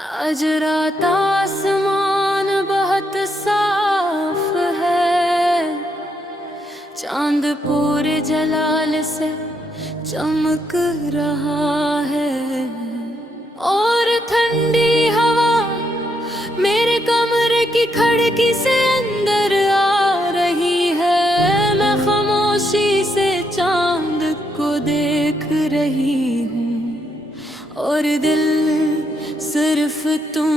आज रात आसमान बहुत साफ है, चांद पूरे जलाल से चमक रहा है और ठंडी हवा मेरे कमरे की खिड़की से अंदर आ रही है। मैं खामोशी से चांद को देख रही हूँ और दिल सिर्फ तुम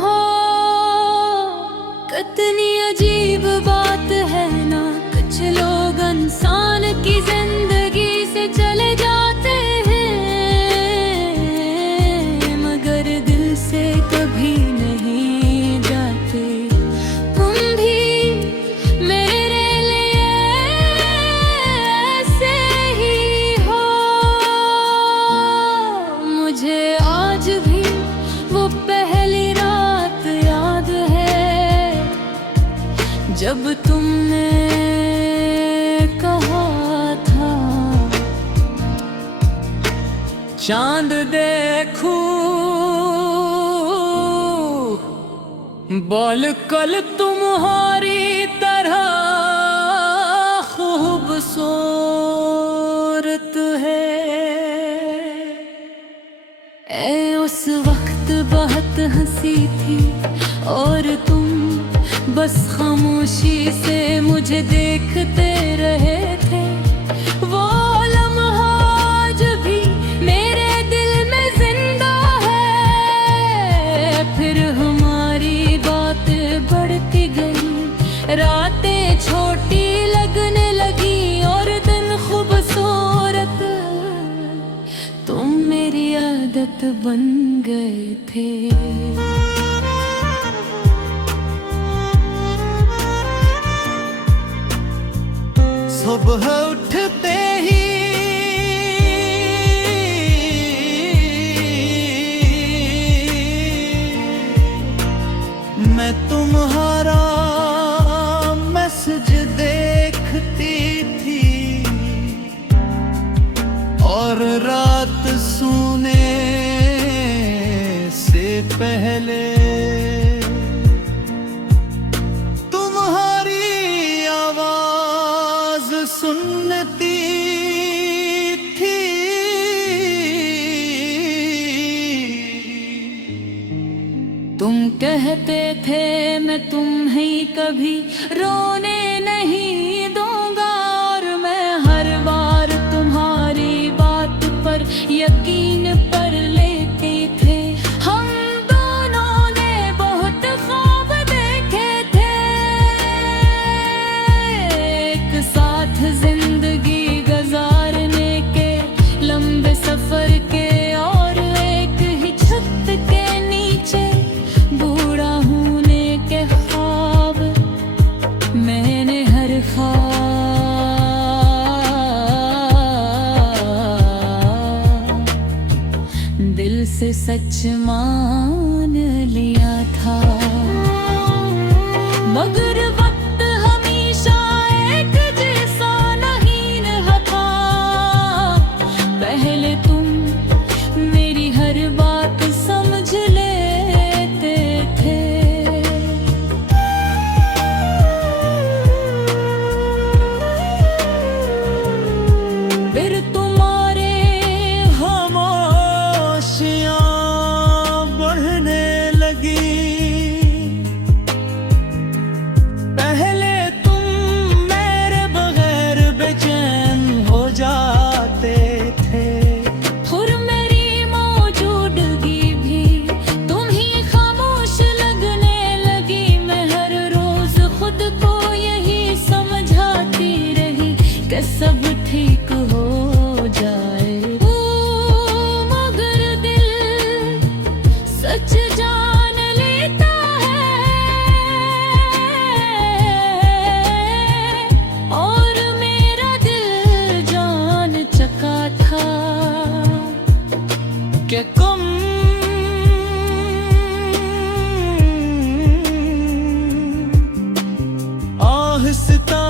हो। कितनी अजीब बात है ना, कुछ लोग इंसान की जिंदगी से चले जाते हैं मगर दिल से कभी नहीं जाते। तुम भी मेरे लिए ऐसे ही हो। मुझे आज भी वो पहली रात याद है जब तुमने कहा था चांद देखूं बोल कल तुम्हारी तरह खूबसूरत है। उस वक्त बहुत हंसी थी और तुम बस खामोशी से मुझे देखते रहे थे। वो लम्हा आज भी मेरे दिल में जिंदा है। फिर हमारी बातें बढ़ती गई, रातें छोटी लगने लगी और दिन खूबसूरत। तुम मेरी आदत बन गए थे। सुबह उठते ही मैं तुम्हारा मैसेज देखती थी और रात सोने से पहले सुनती थी। तुम कहते थे मैं तुम्हें कभी रोने नहीं दूंगा और मैं हर बार तुम्हारी बात पर यकीन कर लेती थे। हम दोनों ने बहुत ख्वाब देखे थे, एक साथ जिंदगी गुजारने के, लंबे सफर के और एक ही छत के नीचे बूढ़ा होने के ख्वाब। मैंने हर ख्वाब दिल से सच मान लिया था मगर वक्त हमेशा एक जैसा नहीं था। पहले तुम मेरी हर बात समझ लेते थे। फिर तुम्हारे खामोशियां बढ़ने लगी। पहले तुम मेरे बगैर बेचैन हो जाते थे और मेरी मौजूदगी भी तुम ही खामोश लगने लगी। मैं हर रोज खुद को यही समझाती रही कि सब ठीक हो जाए। मगर दिल सच जान लेता है और मेरा दिल जान चका था कि तुम आहिस्ता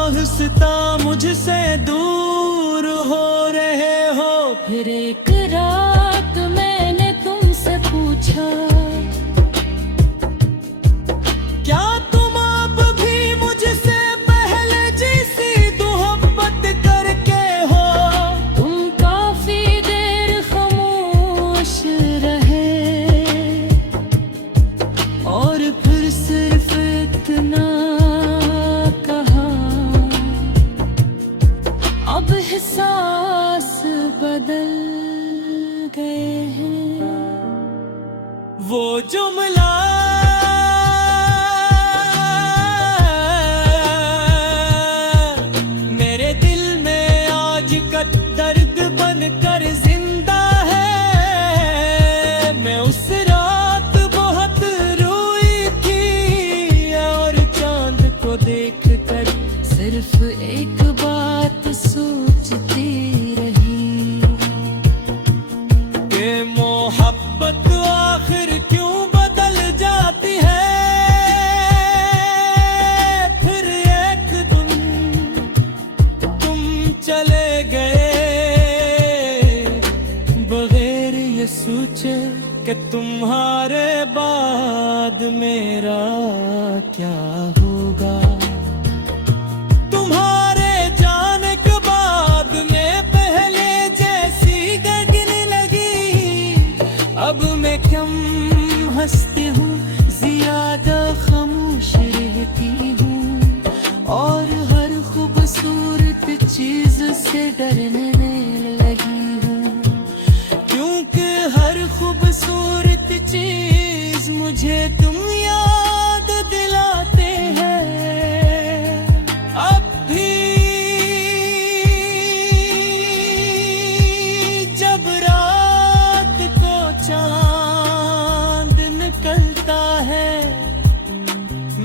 आहिस्ता मुझसे दूर हो रहे हो। फिर एक रात मैंने तुमसे वो जुमला मेरे दिल में आज का दर्द बनकर जिंदा है। मैं उस रात बहुत रोई थी और चांद को देखकर सिर्फ एक बात सोचती रही कि मोहब्बत आखिर क्यों बदल जाती है। फिर एक दिन तुम चले गए बगैर ये सोचे कि तुम्हारे बाद मेरा क्या होगा। तुम्हारे जाने के बाद मैं पहले जैसी गगन लगी। अब मैं कम हंसती हूँ, ज्यादा खामोश रहती हूँ और हर खूबसूरत चीज से डरने लगी हूँ। क्योंकि हर खूबसूरत चीज मुझे तुम याद दिलाते हैं। अब भी जब रात को चांद निकलता है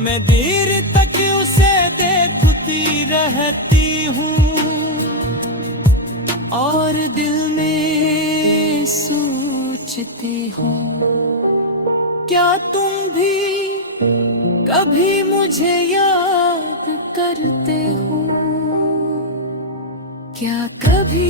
मैं देर तक उसे देखती रहती हूँ और दिल में सोचती हूँ क्या तुम भी कभी मुझे याद करते हो। क्या कभी